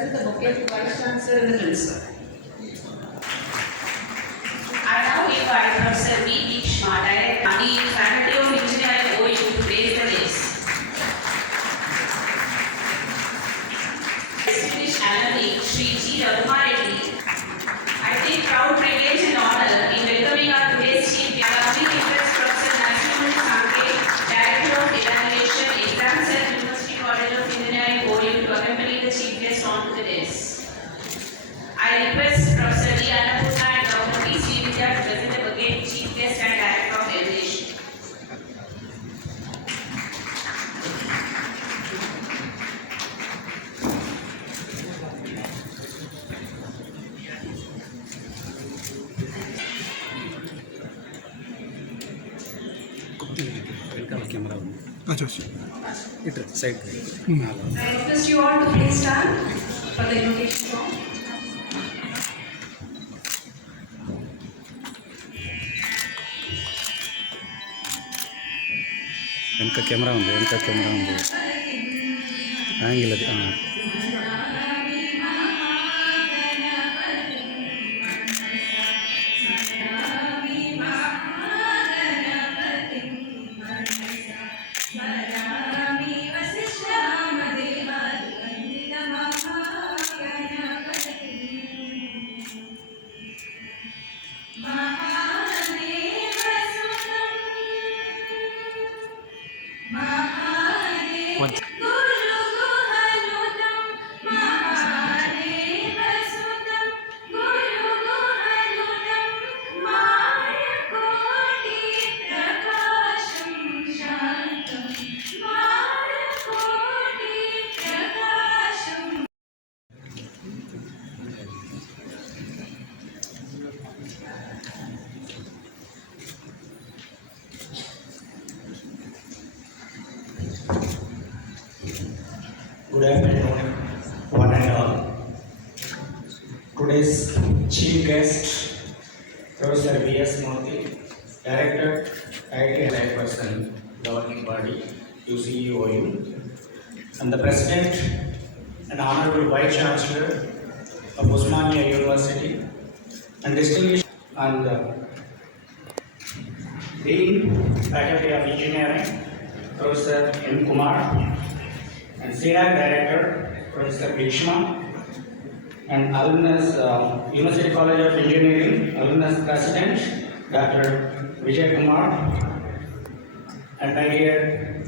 present the bouquet to Vice Chancellor and the Principal. I now invite Professor V. Bhishma, Director, Faculty of Engineering, OU, to raise the list. Distinguished alumni, Shri G. Raghumareddy, I take proud privilege and honor in welcoming our today's chief guest, Professor Narasimhan Sankhe, Director of Evaluation, Exams at University College of Engineering, OU, to accompany the chief guest onto the desk. I request Professor D. Annapurna and Dr. P. Srividya to present the bouquet, chief guest and Director of Evaluation. Camera अच्छा इधर side I request you all to please stand for the invocation song. వెనక camera ఉంది angle అది Good afternoon, one and all. Today's chief guest, Professor V.S. Murthy, Director, IIT Life-Person Governing Body, UCEOU, and the President and Honorable Vice Chancellor of Osmania University, and distinguished and Dean, Faculty of Engineering, Professor M. Kumar, and Senior Director, Professor Bhishma, and alumnus, University College of Engineering, alumnus President, Dr. Vijay Kumar, and my dear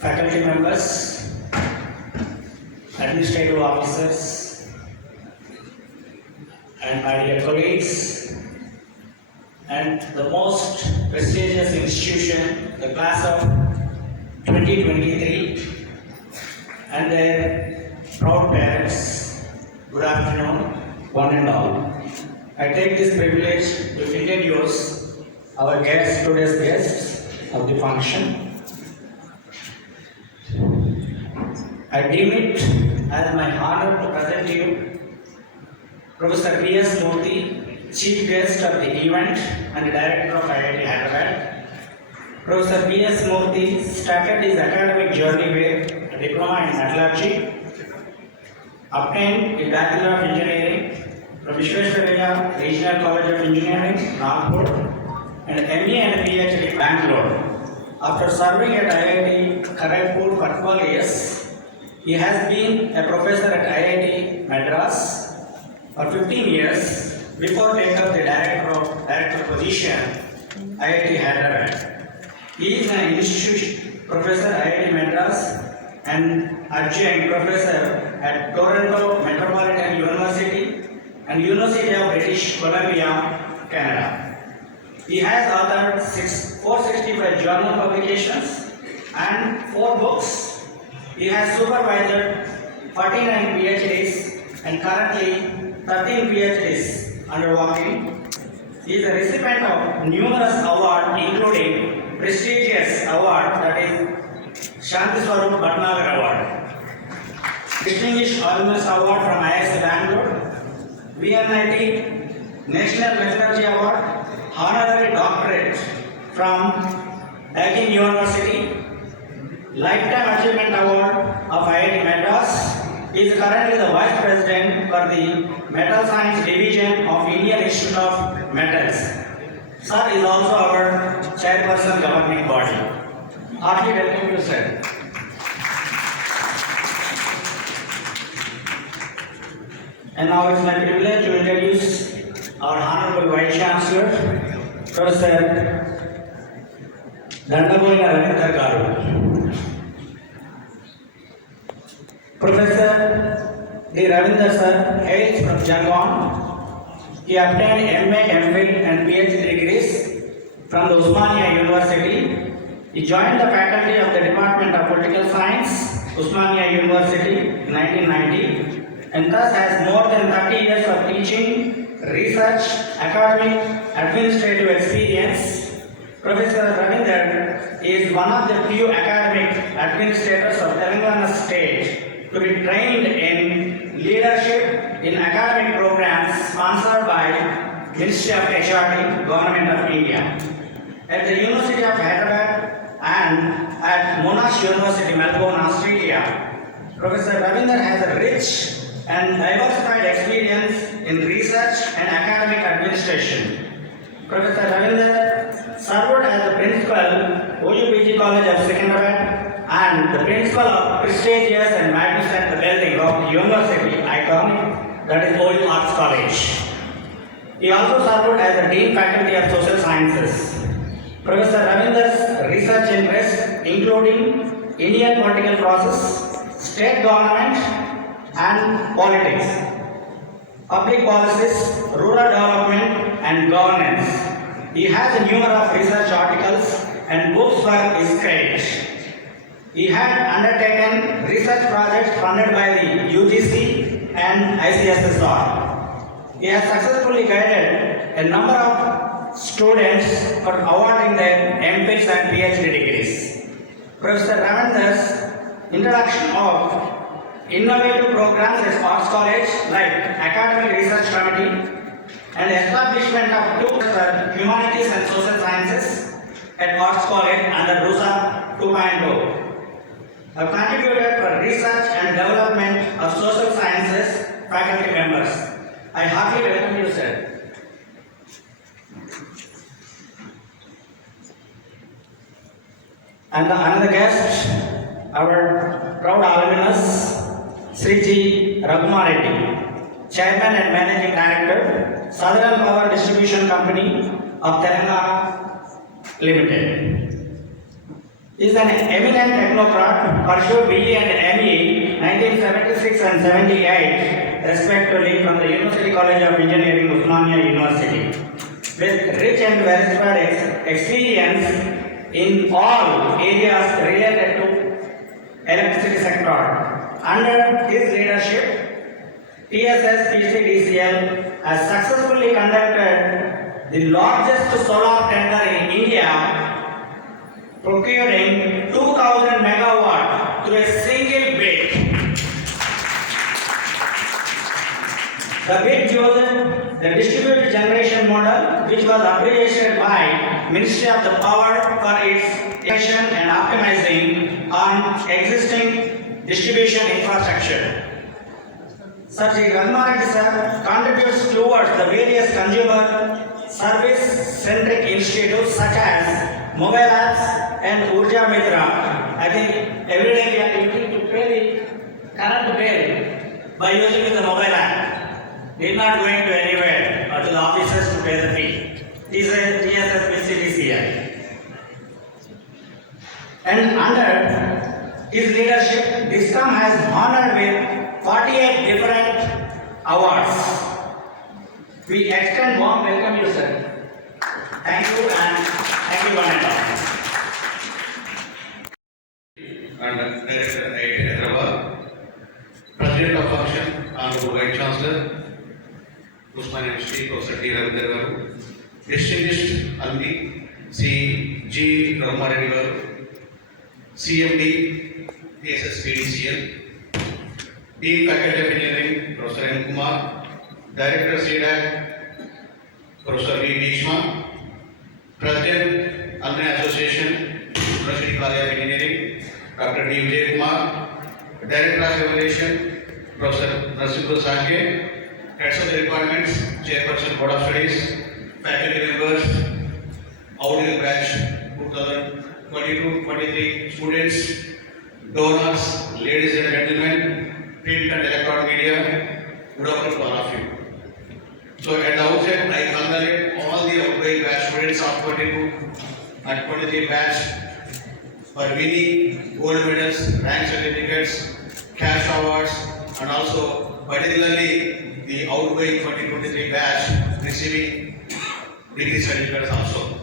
faculty members, administrative officers, and my dear colleagues, and the most prestigious institution, the class of 2023, and their proud parents, good afternoon, one and all. I take this privilege to introduce our guests, today's guests of the function. I deem it as my honor to present you Professor V.S. Murthy, Chief Guest of the event and Director of IIT Hyderabad. Professor V.S. Murthy started his academic journey with a diploma in metallurgy, obtained a Bachelor of Engineering from Vishwesvaraya Regional College of Engineering, Nagpur, and MA and PhD in Bangalore. After serving at IIT Kharagpur for 12 years, he has been a professor at IIT Madras for 15 years before taking up the director position IIT Hyderabad. He is an institute professor at IIT Madras and adjunct professor at Toronto Metropolitan University and University of British Columbia, Canada. He has authored 465 journal publications and 4 books. He has supervised 49 PhDs and currently 13 PhDs undergoing. He is a recipient of numerous awards, including prestigious award that is Shanti Swarup Bhatnagar Award, Distinguished Alumnus Award from IIT Bangalore, VNIT National Metallurgy Award, Honorary Doctorate from Deakin University, Lifetime Achievement Award of IIT Madras, He is currently the Vice President for the Metal Science Division of Indian Institute of Metals. Sir is also our chairperson governing body. Heartily welcome you, sir. And now it's my privilege to introduce our Honorable Vice Chancellor, Professor Dandaboyina Ravindra Garu. Professor D. Ravindra sir hails from Yangon. He obtained MA, MPhil and PhD degrees from the Osmania University. He joined the faculty of the Department of Political Science, Osmania University in 1990 and thus has more than 30 years of teaching, research, academic, administrative experience. Professor Ravindra is one of the few academic administrators of Telangana state to be trained in leadership in academic programs sponsored by Ministry of HRD, Government of India. At the University of Hyderabad and at Monash University, Melbourne, Australia, Professor Ravindra has a rich and diversified experience in research and academic administration. Professor Ravindra served as the principal, OUPG College of Secunderabad and the principal of prestigious and magnificent building of University iconic, that is OU Arts College. He also served as the Dean Faculty of Social Sciences. Professor Ravindra's research interests including Indian political process, state government and politics, public policies, rural development and governance. He has a number of research articles and books for his credit. He had undertaken research projects funded by the UGC and ICSSR. He has successfully guided a number of students for awarding their MPhils and PhD degrees. Professor Ravindra's introduction of innovative programs at Arts College like Academic Research Committee and establishment of two Humanities and Social Sciences at Arts College under RUSA 2.0 have contributed for research and development of social sciences faculty members. I heartily welcome you, sir. And another guest, our proud alumnus, Sri G. Raghunath Reddy, Chairman and Managing Director, Southern Power Distribution Company of Telangana Limited. He is an eminent technocrat, pursued BE and ME 1976 and 78 respectively from the University College of Engineering, Osmania University, with rich and diversified experience in all areas related to electricity sector. Under his leadership, TSS PCDCL has successfully conducted the largest solar tender in India, procuring 2000 megawatt through a single bid. The bid chosen the distributed generation model, which was appreciated by Ministry of the Power for its innovation and optimizing on existing distribution infrastructure. Sir G. Raghunath Reddy sir contributes towards the various consumer service-centric initiatives such as mobile apps and Urja Mitra. I think every day we are looking to pay the current bill by using the mobile app. We are not going to anywhere or to the offices to pay the fee. This is TSS PCDCL. And under his leadership, DISCOM has honored with 48 different awards. We extend warm welcome you, sir. Thank you and thank you one and all. And Director IIT Hyderabad, President of Function, Honorable Vice Chancellor, Osmania University, Professor D. Ravindra Garu, distinguished alumni, C. G. Raghunath Reddy Garu, CMD, TSS PDCL, Dean Faculty of Engineering, Professor M. Kumar, Director CDAC, Professor V. Bhishma, President, Alumni Association, University College of Engineering, Dr. D. Vijay Kumar, Director of Evaluation, Professor Narasimha Sanke, heads of the departments, chairperson board of studies, faculty members, audio batch 2022-23 students, donors, ladies and gentlemen, print and electronic media, good afternoon to all of you. So at the outset, I congratulate all the outgoing batch students of 22 and 23 batch for winning gold medals, rank certificates, cash awards, and also particularly the outgoing 2023 batch receiving degree certificates also.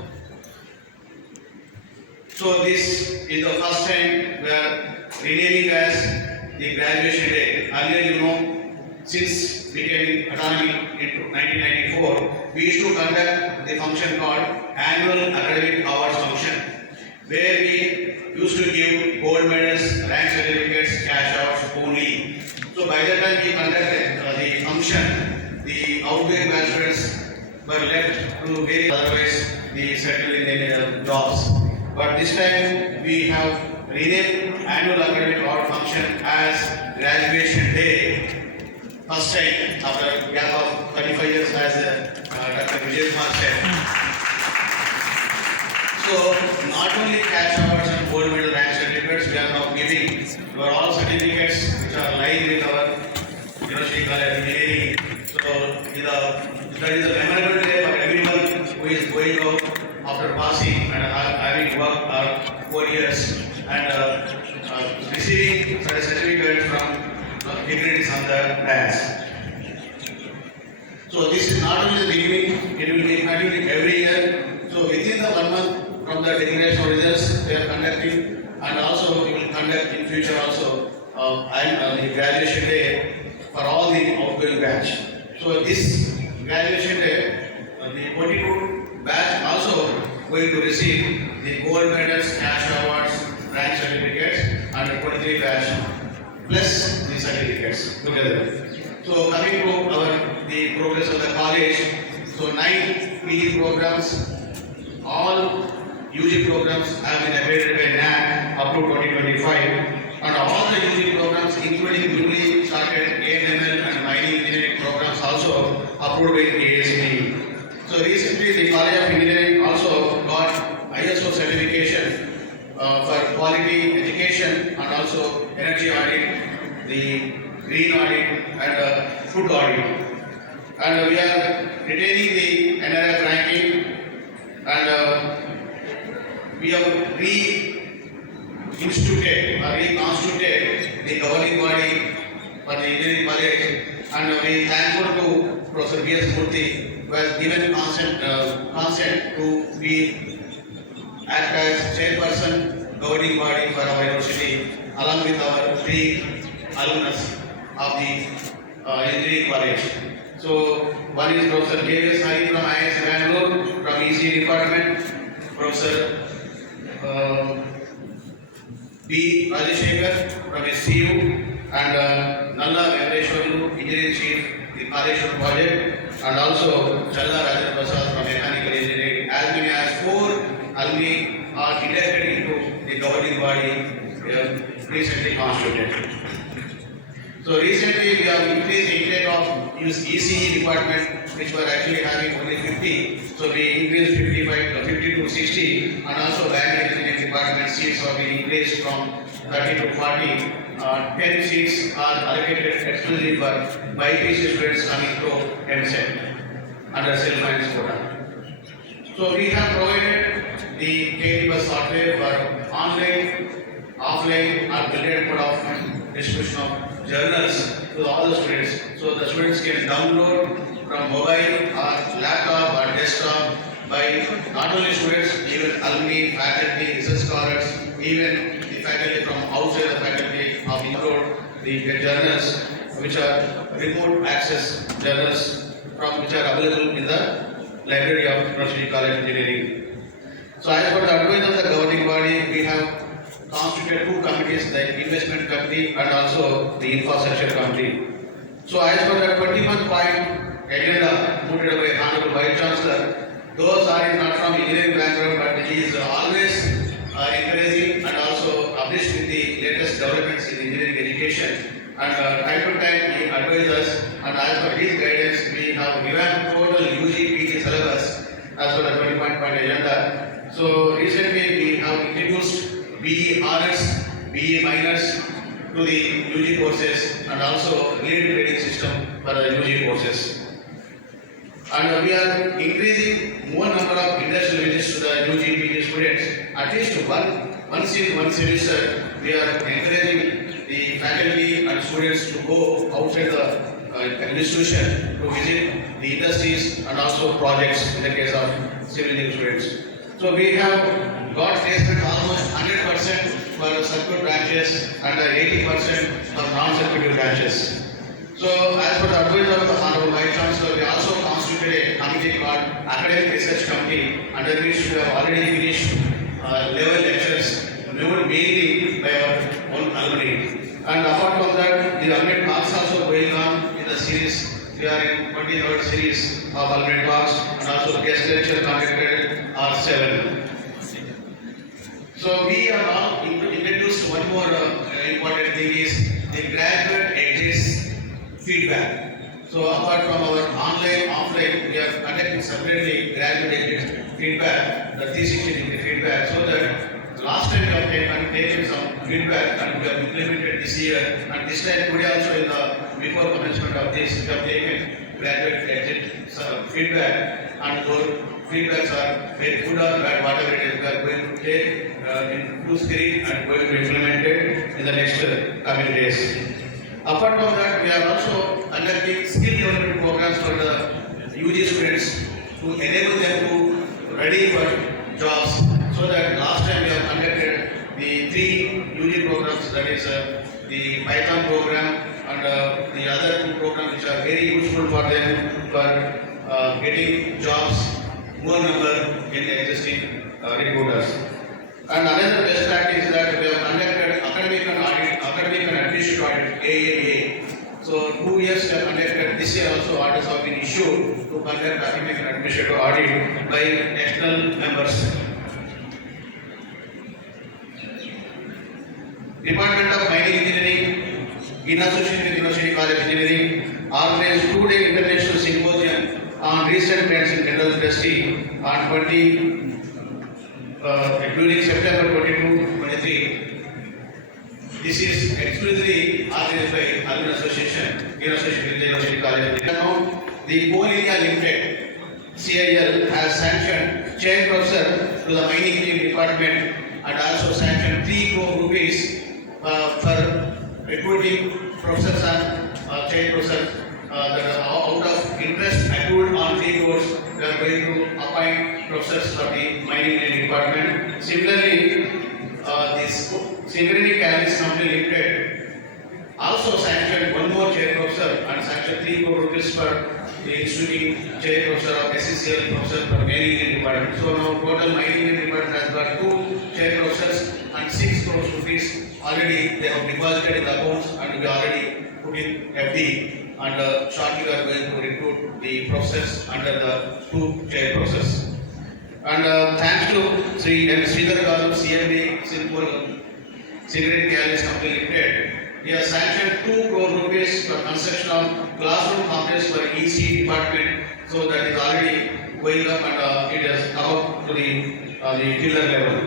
So this is the first time we are renaming as the graduation day. Earlier, you know, since becoming autonomy in 1994, we used to conduct the function called Annual Academic Awards Function, where we used to give gold medals, rank certificates, cash awards only. So by the time we conducted the function, the outgoing batch students were left to very otherwise the settle in their jobs. But this time we have renamed Annual Academic Award Function as Graduation Day. First time after a gap of 35 years, as Dr. Vijay Kumar said. So not only cash awards and gold medal rank certificates we are now giving, they are all certificates which are lying with our University College Engineering. So that is a memorable day for everyone who is going out after passing and having worked 4 years and receiving such a certificate from dignitaries on the branch. So this is not only the beginning, it will be continuing every year. So within the 1 month from the declaration results they are conducting, and also we will conduct in future also the graduation day for all the outgoing batch. So this graduation day, the 22 batch also going to receive the gold medals, cash awards, rank certificates, and the 23 batch plus the certificates together. So coming to the progress of the college, so 9 PG programs, all UG programs have been accredited by NAAC up to 2025, and all the UG programs, including newly started AML and mining engineering programs, also approved by the ASB. So recently, the College of Engineering also got ISO certification for quality education and also energy audit, the green audit, and food audit. And we are retaining the NRF ranking, and we have reinstituted or reconstituted the governing body for the engineering college, and we are thankful to Professor B.S. Murthy, who has given consent to be act as chairperson governing body for our university, along with our 3 alumnus of the engineering college. So one is Professor K.V.S. Hari from IIS Bangalore from EC department, Professor B. Rajeshekar from SCU, and Nalla Venkateshwarlu, engineering chief, the Kaleshwar project, and also Challa Rajendra Prasad from mechanical engineering. As many as 4 alumni are inducted into the governing body recently constituted. So recently we have increased the intake of ECE department, which were actually having only 50. So we increased 50 to 60, and also land engineering department seats have been increased from 30 to 40. 10 seats are allocated exclusively for BIPC students coming through MSET under self-finance quota. So we have provided the KT bus software for online, offline, or blended mode of distribution of journals to all the students. So the students can download from mobile or laptop or desktop by not only students, even alumni, faculty, research scholars, even the faculty from outside the faculty of include the journals which are remote access journals from which are available in the library of University College Engineering. So as per the advice of the governing body, we have constituted 2 committees, the investment committee and also the infrastructure committee. So as per the 21 point agenda put by Honorable Vice Chancellor, those are not from engineering background, but he is always encouraging and also published with the latest developments in engineering education. and time to time he advises us, and as per his guidance, we have revamped total UG PG syllabus as per the 20-point agenda. So recently we have introduced BE Honors, BE Minors to the UG courses, and also related grading system for the UG courses. And we are increasing more number of industrial visits to the UG PG students. At least once in one semester, we are encouraging the faculty and students to go outside the institution to visit the industries and also projects in the case of civil engineering students. So we have got placement almost 100% for circuit branches and 80% for non-circuit branches. So as per the advice of the Honorable Vice Chancellor, we also constituted a committee called Academic Research Committee, under which we have already finished level lectures, mainly by our own alumni. And apart from that, the alumni talks also going on in the series. We are in 23rd series of alumni talks, and also guest lecture conducted are 7. So we are now introduced one more important thing is the graduate exit feedback. So apart from our online, offline, we are conducting separately graduate exit feedback, the 360-degree feedback, so that last time we have taken some feedback and we have implemented this year, and this time today also in the before commencement of this, we have taken graduate exit feedback, and those feedbacks are very good or bad, whatever it is, we are going to take in full spirit and going to implement it in the next coming days. Apart from that, we are also conducting skill development programs for the UG students to enable them to ready for jobs. So that last time we have conducted the 3 UG programs, that is the Python program and the other 2 programs which are very useful for them for getting jobs, more number in the existing recruiters. And another best practice is that we have conducted academic and administrative audit, AAA. So 2 years we have conducted, this year also orders have been issued to conduct academic and administrative audit by external members. Department of Mining Engineering, in association with University College Engineering, organized 2-day international symposium on recent trends in mineral industry on during September 22-23. This is exclusively organized by Alumni Association, in association with the University College. Now, the Coal India Limited (CIL) has sanctioned chair professor to the Mining Engineering Department, and also sanctioned 3 crore rupees for recruiting professors and chair professors. Out of interest accrued on 3 crores, we are going to appoint professors for the mining engineering department. Similarly, this Singareni Catalyst Company Limited also sanctioned 1 more chair professor and sanctioned 3 crore rupees for the instituting chair professor of SCCL professor for mining engineering department. So now total mining engineering department has got 2 chair professors and 6 crores rupees already they have deposited in the accounts, and we already put in FD. And shortly we are going to recruit the professors under the 2 chair professors. And thanks to Sri M. Sridhar Garu, CMD, Singareni Catalyst Company Limited, we have sanctioned 2 crore rupees for construction of classroom complex for EC department. So that is already going up, and it has come up to the pillar level.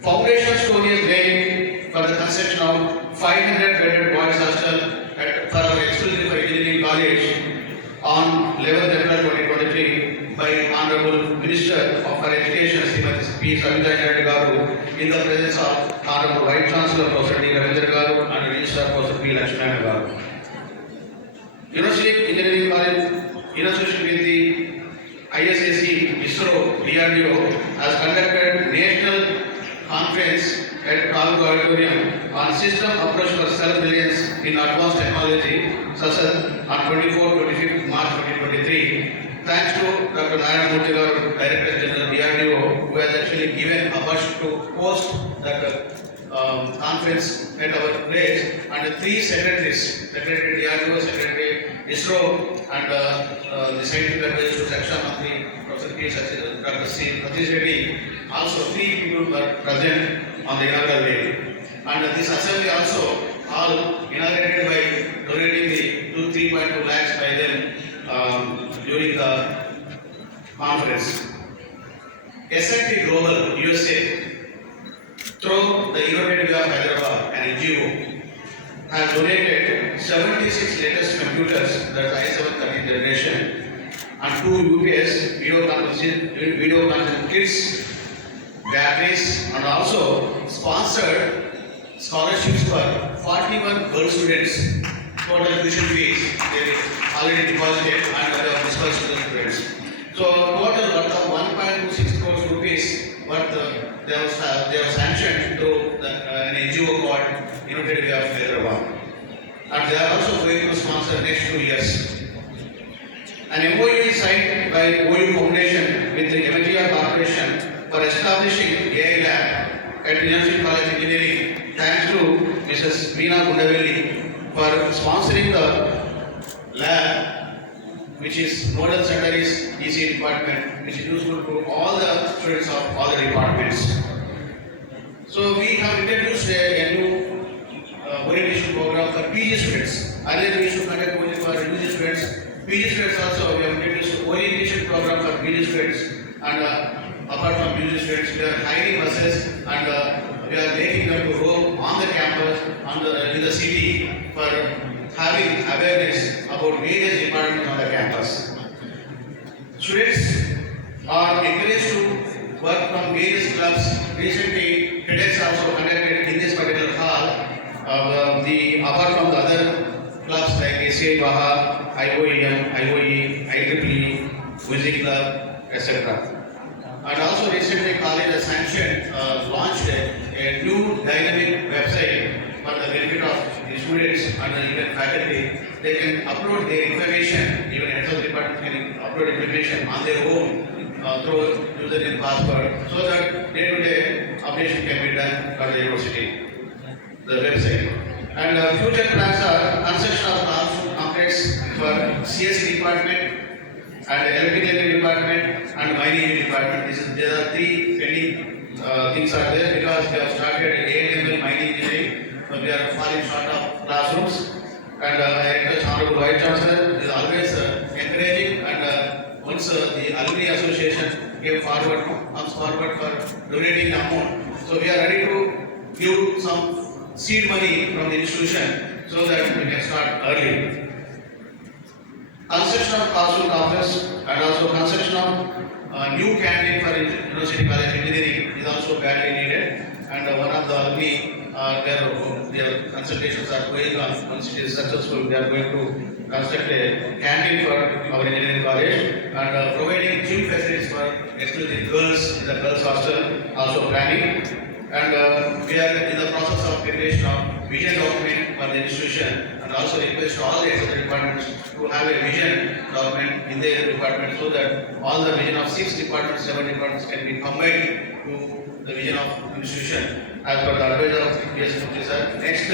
Foundation stone is laid for the construction of 500-bedded boys hostel for our exclusive for engineering college on 11th April 2023 by Honorable Minister of Education Srimati P. Savitha Reddy Garu in the presence of Honorable Vice Chancellor Professor D. Ravindra Garu and Registrar Professor P. Lakshmana Garu. University Engineering College, in association with the ISAC, ISRO, DRDO, has conducted national conference at Kalgu Auditorium on system approach for self-reliance in advanced technology, such as on 24-25 March 2023. Thanks to Dr. Narayana Murthy Garu, Director General DRDO, who has actually given a push to host that conference at our place, and the 3 secretaries, Secretary DRDO, Secretary ISRO, and the scientific advisor to Raksha Mantri, Professor P. Dr. C. Satish Reddy, also 3 people were present on the inaugural day. And this assembly also hall inaugurated by donating the 3.2 lakhs by them during the conference. S&P Global USA, through the University of Hyderabad, an NGO, has donated 76 latest computers, that's i7-13 generation, and 2 UPS video conferencing kits, batteries, and also sponsored scholarships for 41 girl students. Total tuition fees they already deposited and they have disbursed to the students. So total worth of 1.26 crores rupees worth they have sanctioned through an NGO called University of Hyderabad. And they are also going to sponsor next 2 years. An MOU is signed by OU Foundation with the MGR Corporation for establishing AI Lab at University College Engineering, thanks to Mrs. Meena Gundavelli for sponsoring the lab, which is Nodal Center is EC department, which is useful to all the students of all the departments. So we have introduced a new orientation program for PG students. Earlier we used to conduct only for UG students. PG students also we have introduced orientation program for PG students, and apart from PG students we are hiring buses and we are making them to roam on the campus in the city for having awareness about various departments on the campus. Students are encouraged to work from various clubs. Recently, TEDx also conducted in this particular hall. Apart from the other clubs like ACI Baha, IOEM, IOE, IEEE, Music Club, etc. And also recently college has sanctioned, launched a new dynamic website for the benefit of the students and even faculty. They can upload their information, even heads of department can upload information on their own through username password, so that day-to-day updation can be done by the university, the website. And future plans are construction of classroom complex for CS department and electrical department and mining department. There are 3 pending things are there because we have started AML mining engineering. We are falling short of classrooms, and I request Honorable Vice Chancellor is always encouraging, and once the Alumni Association comes forward for donating the amount, so we are ready to give some seed money from the institution so that we can start early. Construction of classroom campus and also construction of new canteen for University College Engineering is also badly needed, and one of the alumni their consultations are going on. Once it is successful, they are going to construct a canteen for our engineering college and providing gym facilities for especially girls in the girls hostel, also planning. And we are in the process of preparation of vision document for the institution, and also request all the other departments to have a vision document in their department, so that all the vision of 6 departments, 7 departments can be combined to the vision of institution. As per the advice of PS Mukti sir, next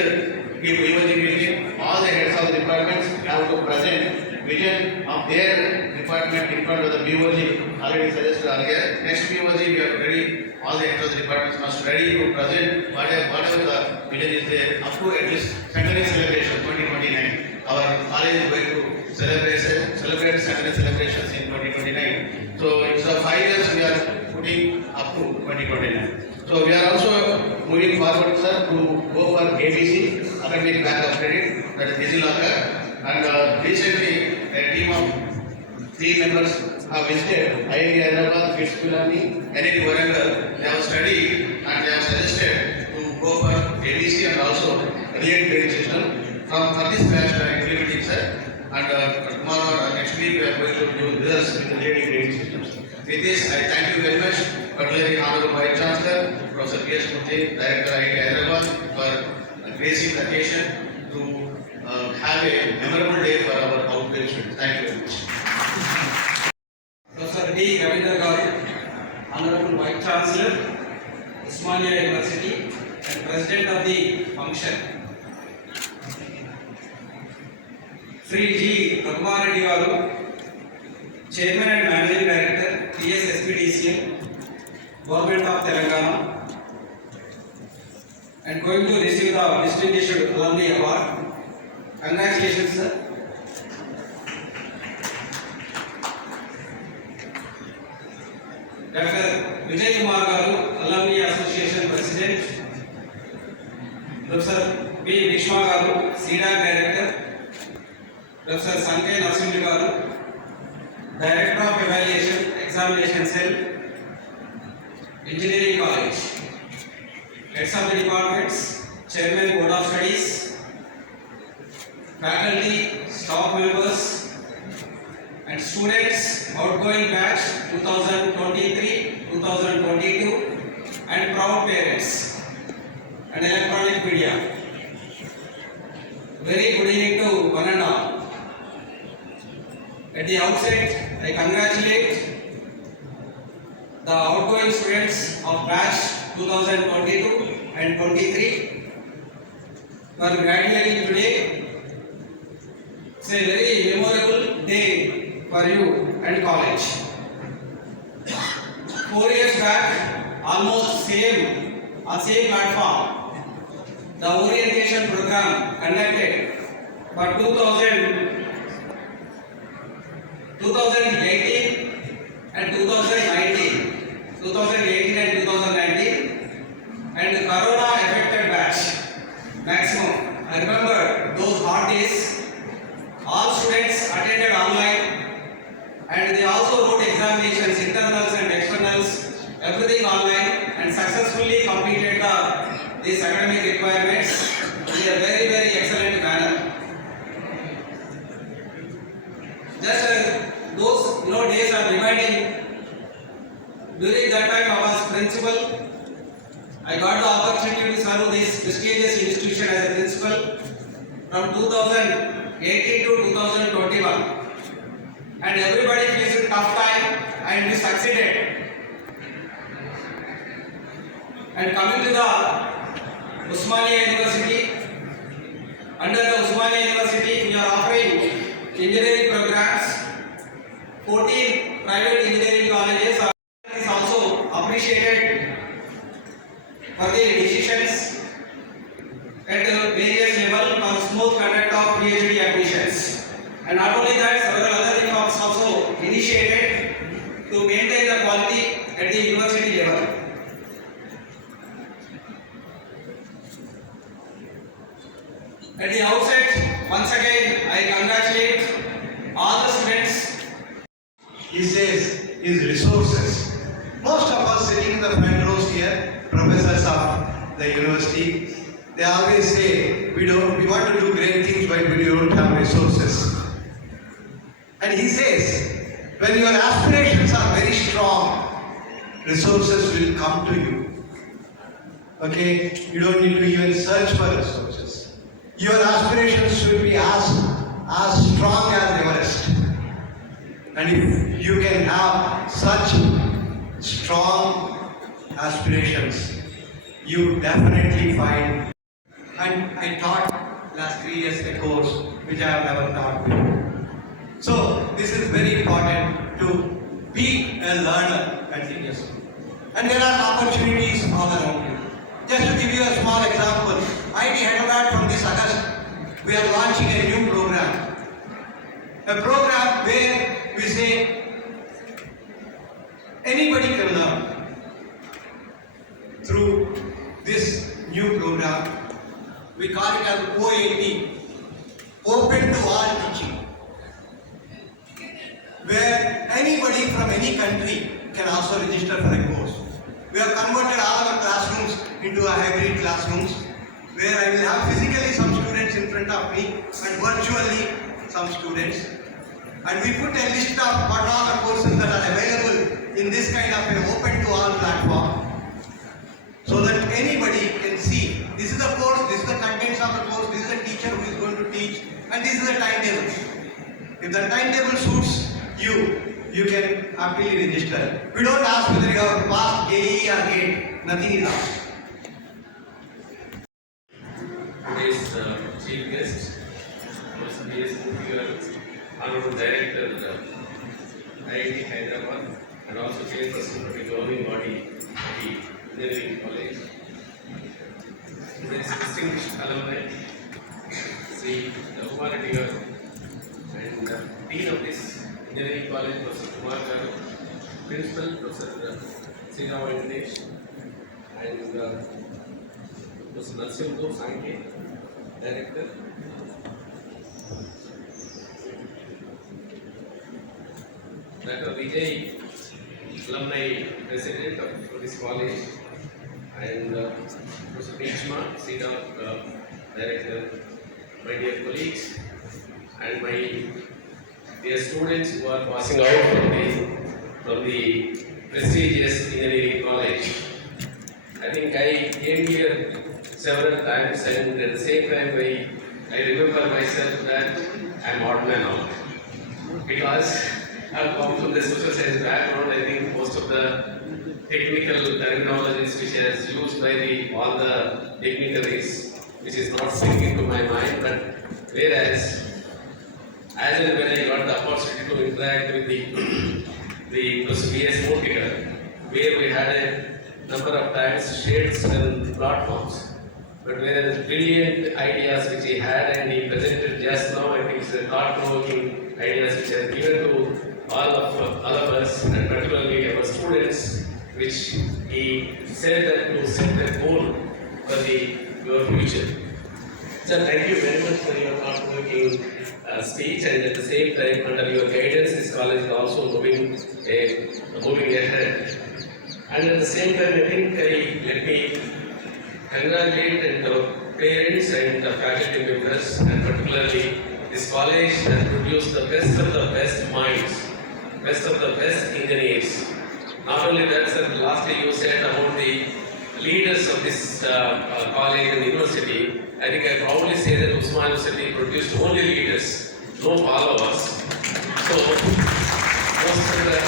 meeting, all the heads of the departments have to present vision of their department in front of the BOG. Already suggested earlier. Next BOG we are ready. All the heads of the departments must ready to present whatever the vision is there up to at least centenary celebration 2029. Our college is going to celebrate centenary celebrations in 2029. So it's 5 years we are putting up to 2029. So we are also moving forward, sir, to go for ABC, Academic Backup Credit, that is DigiLocker. And recently a team of 3 members have visited IIT Hyderabad, BITS Pilani, NIT Warangal. They have studied and they have suggested to go for ABC and also relate grading system. For this batch we are implementing, sir. And tomorrow next week we are going to do results with the relate grading systems. With this, I thank you very much, particularly Honorable Vice Chancellor, Professor PS Mukti, Director IIT Hyderabad, for gracing the occasion to have a memorable day for our outreach students. Thank you very much. Professor D. Ravindra Garu, Honorable Vice Chancellor, Osmania University, and President of the function. Sri G. Raghuvar Reddy Garu, Chairman and Managing Director, TSSPDCL, Government of Telangana, and going to receive the Distinguished Alumni Award. Congratulations, sir. Dr. Vijay Kumar Garu, Alumni Association President. Professor P. Vishma Garu, CDAC Director. Professor Sankay Narasimha Garu, Director of Evaluation Examination Cell, Engineering College. Heads of the departments, Chairman Board of Studies, faculty, staff members, and students, outgoing batch 2023-2022, and proud parents, and electronic media. Very good evening to one and all. At the outset, I congratulate the outgoing students of batch 2022 and 23 for graduating today. It's a very memorable day for you and college. 4 years back, almost same platform, the orientation program conducted for 2018 and 2019, and the Corona affected batch maximum. I remember those hard days. All students attended online, and they also wrote examinations, internals and externals, everything online, and successfully completed these academic requirements in a very, very excellent manner. Just those days are reminding. During that time, I was principal. I got the opportunity to serve this prestigious institution as a principal from 2018 to 2021. And everybody faced a tough time, and we succeeded. And coming to the Osmania University, under the Osmania University, we are offering engineering programs. 14 private engineering colleges are also appreciated for their decisions at various levels for smooth conduct of PhD admissions. And not only that, several other reforms also initiated to maintain the quality at the university level. At the outset, once again, I congratulate all the students. He says is resources. Most of us sitting in the front rows here, professors of the university, they always say we want to do great things, but we don't have resources. And he says, when your aspirations are very strong, resources will come to you. Okay, you don't need to even search for resources. Your aspirations should be as strong as Everest. And if you can have such strong aspirations, you definitely find. And I taught last 3 years a course which I have never taught before. So this is very important to be a learner continuously. And there are opportunities all around you. Just to give you a small example, IIT Hyderabad from this August, we are launching a new program. A program where we say anybody can learn. Through this new program, we call it as OAT, Open to All Teaching, where anybody from any country can also register for a course. We have converted all our classrooms into a hybrid classrooms, where I will have physically some students in front of me and virtually some students. And we put a list of what all the courses that are available in this kind of an open to all platform, so that anybody can see this is the course, this is the contents of the course, this is the teacher who is going to teach, and this is the timetable. If the timetable suits you, you can happily register. We don't ask whether you have passed JEE or GATE, nothing is asked. Today's chief guest, Professor B.S. Murthy, Honorable Director, IIT Hyderabad, and also chairperson of the governing body of the Engineering College. this distinguished alumni, Sri Kumar Reddy Garu, and Dean of this Engineering College, Professor Kumar Garu, Principal Professor Srirav Venkatesh, and Professor Narasimha Sanke, Director. Dr. Vijay, Alumni President of this college, and Professor Bhishma, CEDAW Director, my dear colleagues, and my dear students who are passing out from the prestigious engineering college. I think I came here several times, and at the same time I remember myself that I am odd man out. Because I have come from the social science background, I think most of the technical terminologies which is used by all the dignitaries, which is not sinking to my mind, but whereas as and when I got the opportunity to interact with the Professor V.S. Murtikar, where we had a number of times shared certain platforms, but whereas brilliant ideas which he had and he presented just now, I think it's a thought-provoking ideas which are given to all of us, and particularly our students, which he said that to set a goal for your future. So thank you very much for your thought-provoking speech, and at the same time, under your guidance, this college is also moving ahead. And at the same time, I think let me congratulate the parents and the faculty members, and particularly this college has produced the best of the best minds, best of the best engineers. Not only that, sir, lastly you said about the leaders of this college and university. I think I proudly say that Usmania University produced only leaders, no followers. So most of the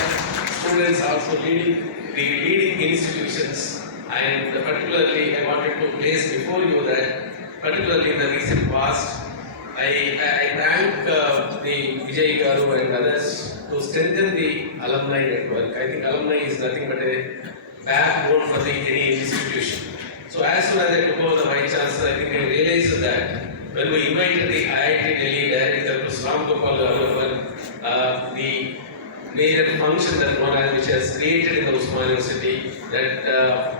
students also leading institutions, and particularly I wanted to place before you that particularly in the recent past, I thank the Vijay Garu and others to strengthen the alumni network. I think alumni is nothing but a backbone for any institution. So as soon as I took over the Vice Chancellor, I think I realized that when we invited the IIT Delhi Director, Professor Ram Gopal Garu, the major function that one has, which has created in the Usmania University, that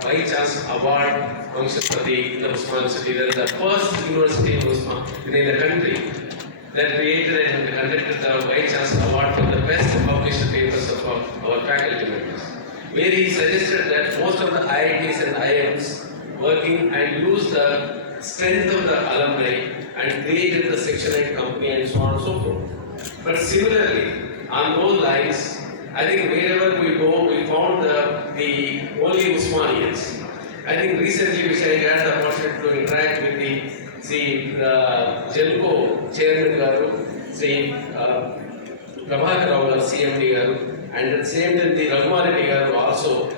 Vice Chancellor Award function for the Usmania University. That is the first university in the country that created and conducted the Vice Chancellor Award for the best published papers of our faculty members, where he suggested that most of the IITs and IIMs working and use the strength of the alumni and created the Section 8 company and so on and so forth. But similarly, on those lines, I think wherever we go, we found the only Usmanians. I think recently, which I had the opportunity to interact with the Genco Chairman Garu, Prabhakar Rao CMD Garu, and at the same time the Raghuvar Reddy Garu also.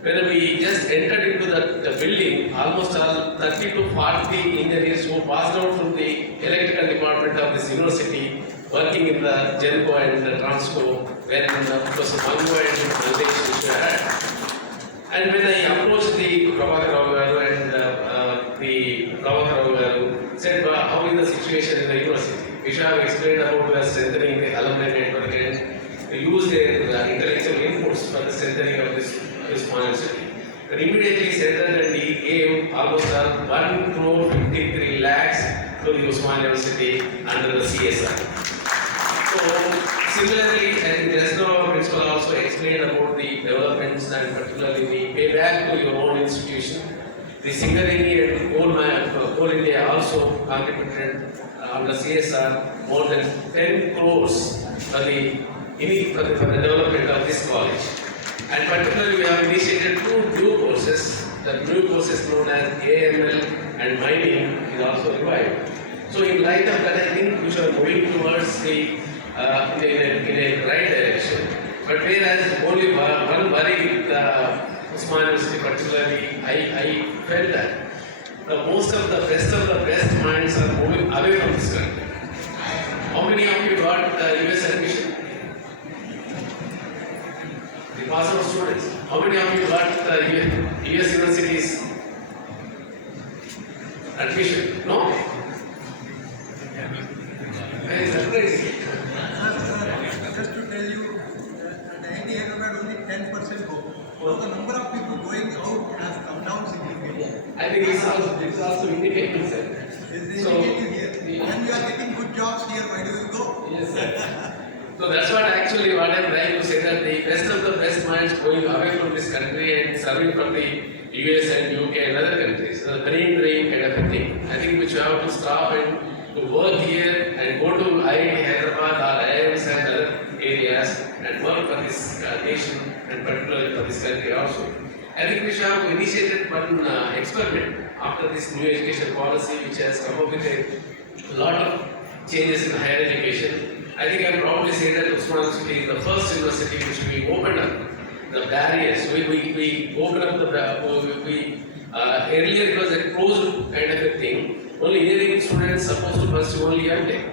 When we just entered into the building, almost all 30 to 40 engineers who passed out from the electrical department of this university, working in the Genco and the Transco, wherein Professor Mangu and Maldesh which we had. And when I approached the Prabhakar Rao Garu and the Prabhakar Rao Garu, said, how is the situation in the university? We should have explained about the strengthening the alumni network and use their intellectual inputs for the strengthening of this university. But immediately said that, and he gave almost 1 crore 53 lakhs to the Usmania University under the CSI. So similarly, I think just now our principal also explained about the developments and particularly the payback to your own institution. The Singareni and Coal India also contributed under CSR more than 10 crores for the development of this college. And particularly we have initiated 2 new courses. The new courses known as AML and mining is also revived. So in light of that, I think we should moving towards the in a right direction. But whereas only one worry with Usmania University particularly, I felt that most of the best minds are moving away from this country. How many of you got US admission? The pass out students. How many of you got US universities? So the number of people going out has come down significantly. I think it's also indicating, sir. It's So- indicative here. When we are getting good jobs here, why do you go? Yes, sir. So that's what I'm trying to say, that the best of the best minds going away from this country and serving from the US and UK and other countries. The brain drain kind of a thing. I think which you have to stop and to work here and go to IIT Hyderabad or IIMs and other areas and work for this nation and particularly for this country also. I think we should have initiated one experiment after this new education policy which has come up with a lot of changes in higher education. I think I can probably say that Usman University is the first university which we opened up the barriers. We opened up earlier it was a closed kind of a thing. Only engineering students supposed to pursue only MTech.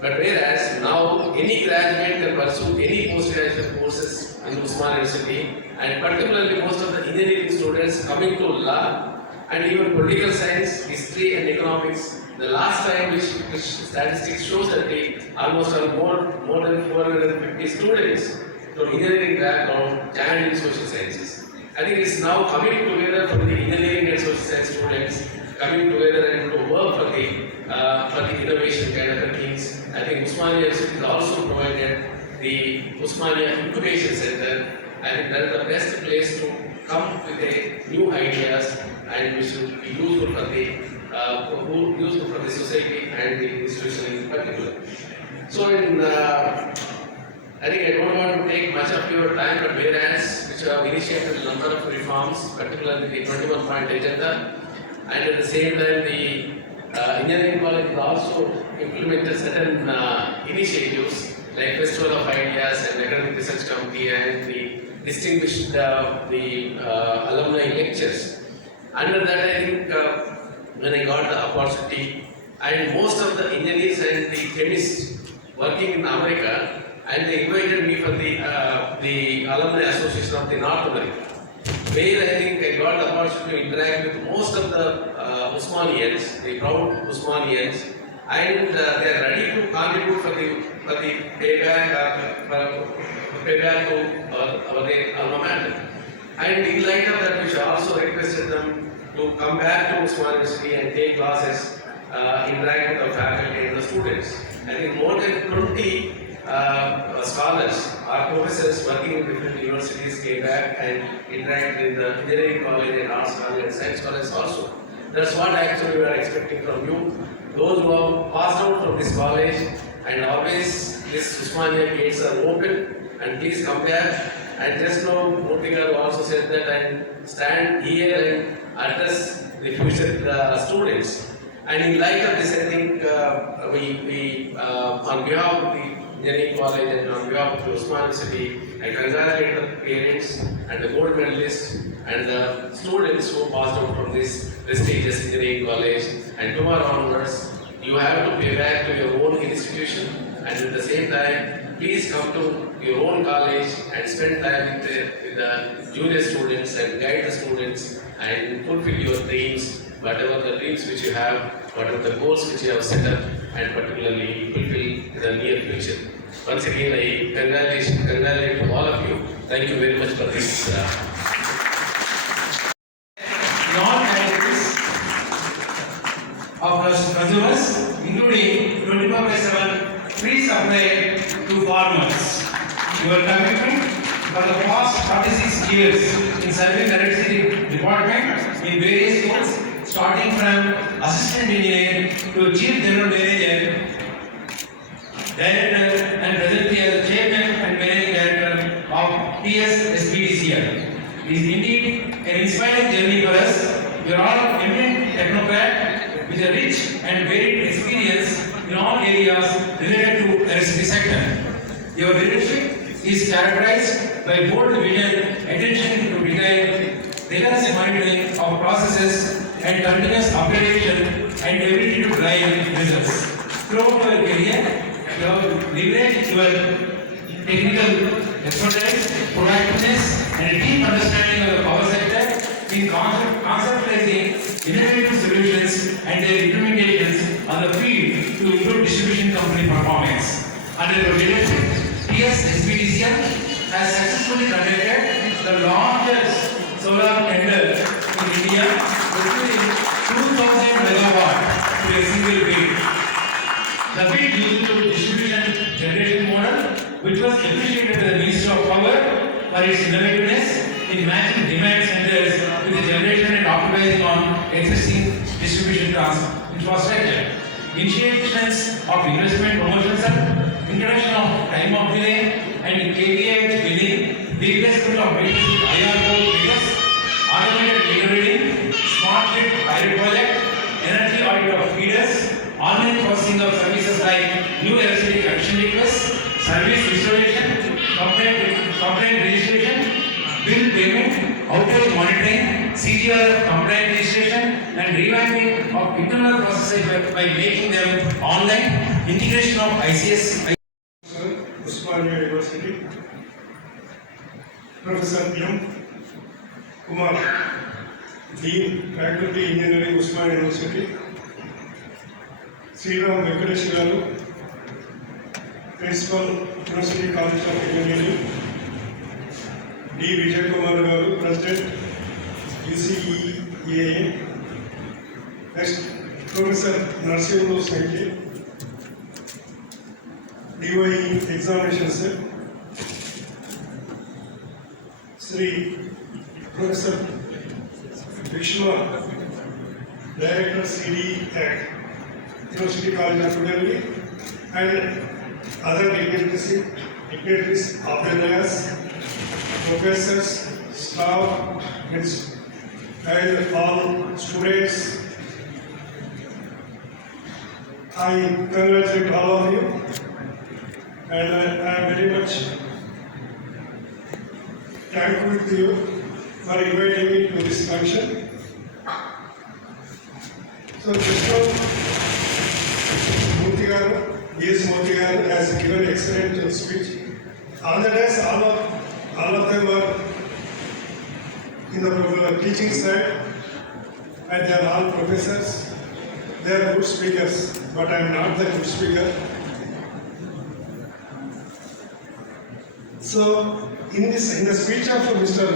But whereas now any graduate can pursue any postgraduate courses in Usman University, and particularly most of the engineering students coming to law and even political science, history and economics. The last time which statistics shows that almost more than 450 students from engineering background and in social sciences. I think it's now coming together for the engineering and social science students coming together and to work for the innovation kind of things. I think Usmania University has also provided the Usmania Incubation Center. I think that is the best place to come with new ideas and which will be useful for the society and the institution in particular. So I think I don't want to take much of your time, but whereas which have initiated a number of reforms, particularly the 21-point agenda, and at the same time the engineering college has also implemented certain initiatives like Festival of Ideas and Academic Research Committee and the distinguished alumni lectures. Under that, I think when I got the opportunity, and most of the engineers and the chemists working in America, and they invited me for the Alumni Association of the North America, where I think I got the opportunity to interact with most of the Usmanians, the proud Usmanians, and they are ready to contribute for the payback to our alma mater. And in light of that, we should also requested them to come back to Usman University and take classes, interact with the faculty and the students. I think more than 20 scholars or professors working in different universities came back and interacted with the engineering college and arts college and science college also. That's what actually we are expecting from you. Those who have passed out from this college, and always this Usmania gates are open, and please come back. And just now Murthy Garu also said that I stand here and address the future students. And in light of this, I think we on behalf of the engineering college and on behalf of the Usman University, I congratulate the parents and the gold medalists and the students who passed out from this prestigious engineering college. And tomorrow onwards, you have to pay back to your own institution, and at the same time, please come to your own college and spend time with the junior students and guide the students and fulfill your dreams, whatever the dreams which you have, whatever the goals which you have set up, and particularly fulfill in the near future. Once again, I congratulate all of you. Thank you very much for this. Non-categories of consumers, including 24/7 free supply to farmers. Your commitment for the past 46 years in serving the electricity department in various fields, starting from assistant engineer to chief general manager, director, and presently as the chairman and managing director of TS-SPDCL. It is indeed an inspiring journey for us. We are all eminent technocrat with a rich and varied experience in all areas related to the electricity sector. Your leadership is characterized by bold vision, attention to detail, rigorous monitoring of processes, and continuous upgradation and ability to drive results. Throughout your career, you have leveraged your technical expertise, proactiveness, and a deep understanding of the power sector in conceptualizing innovative solutions and their implementations on the field to improve distribution company performance. Under your leadership, TS-SPDCL has successfully conducted the largest solar tender in India, including 2,000 megawatt to a single bid. The bid used to distribution generation model, which was appreciated by the Ministry of Power for its innovativeness in matching demand centers with the generation and optimizing on existing distribution infrastructure. Initiations of investment promotions, introduction of time of delay and KPH billing, replacement of meters with IR code meters, automated meter reading, smart grid pilot project, energy audit of feeders, online processing of services like new electricity connection requests, service restoration, complaint registration, bill payment, outage monitoring, CGR complaint registration, and revamping of internal processes by making them online, integration of ICS. Usmania University, Professor M. Kumar, Dean, Faculty Engineering, Usmania University, Sriram Venkatesh Garu, Principal, University College of Engineering, D. Vijay Kumar Garu, President, UCEA. Next, Professor Narsimhu Sankhe, DYE Examination Cell, Sri Professor Bhishma, Director CD Act, University College of Delhi, and other dignitaries of the layers, professors, staff, and all students. I congratulate all of you, and I am very much thankful to you for inviting me to this function. So, Mr. Mutigaru, B.S. Mutigaru has given excellent speech. On the days, all of them were in the teaching side, and they are all professors. They are good speakers, but I am not the good speaker. So, in the speech of Mr.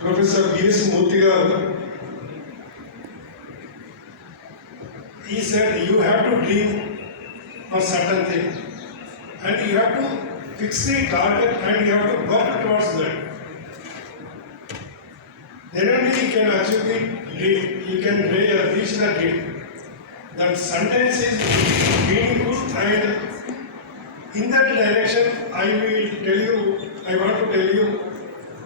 Professor B.S. Mutigaru, he said you have to dream for certain things, and you have to fix the target and you have to work towards that. Then only you can achieve the dream, you can reach the dream. That sentence is meaningful, and in that direction I want to tell you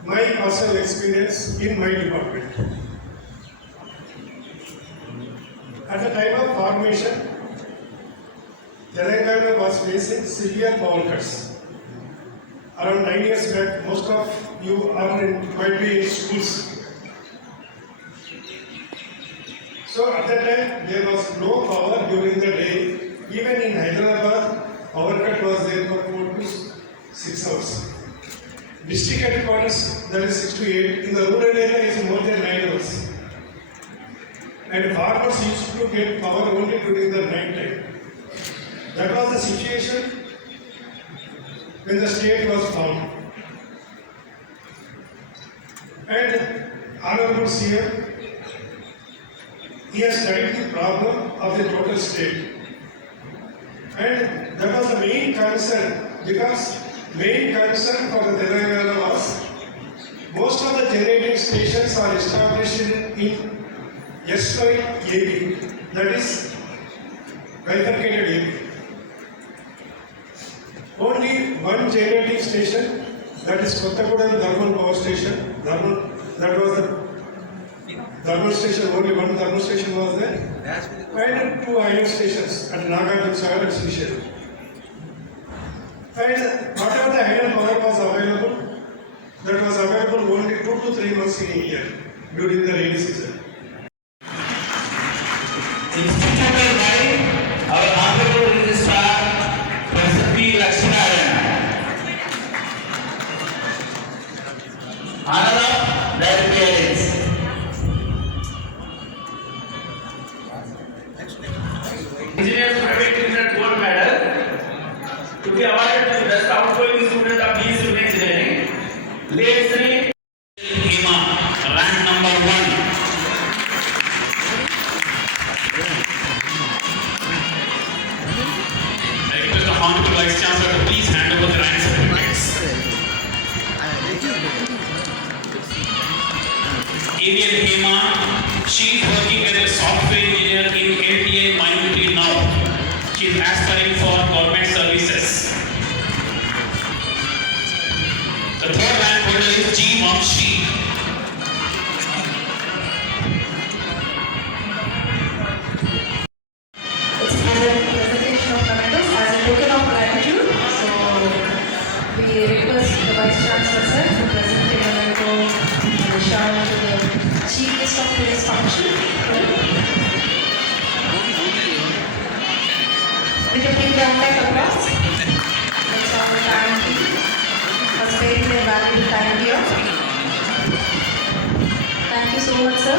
my personal experience in my department. At the time of formation, Telangana was facing severe power cuts. Around 9 years back, most of you might be in schools. So at that time, there was no power during the day. Even in Hyderabad, power cut was there for 4 to 6 hours. District headquarters, that is 6 to 8. In the rural area, is more than 9 hours. And farmers used to get power only during the night time. That was the situation when the state was formed. And Honorable CM, he has studied the problem of the total state. And that was the main concern, because main concern for the Telangana was most of the generating stations are established in SYAB, that is bifurcated area. Only one generating station, that is Kottagudem Thermal Power Station, that was the thermal station, only one thermal station was there, and 2 iron stations at Nagarjuna Sagar and Srisharam. And whatever the hydro power was available, that was available only 2 to 3 months in a year during the rainy season. Instituted by our Honorable Registrar, Professor P. Lakshminarayan. Honor of their parents. Engineers Private Limited Gold Medal to be awarded to the best outgoing student of BE Civil Engineering. Leslie Hema, rank number 1. I request the Honorable Vice Chancellor to please hand over the rank certificates. Ariel Hema, she is working as a software engineer in LTI Mindtree now. She is aspiring for government services. The third rank holder is G. Vamshi. It's a presentation of mementos as a token of gratitude. So we request the Vice Chancellor sir to present a memento and a shout out to the chief guest of today's function. We can take the online applause. Let's have the time for sparing their valuable time here. Thank you so much, sir.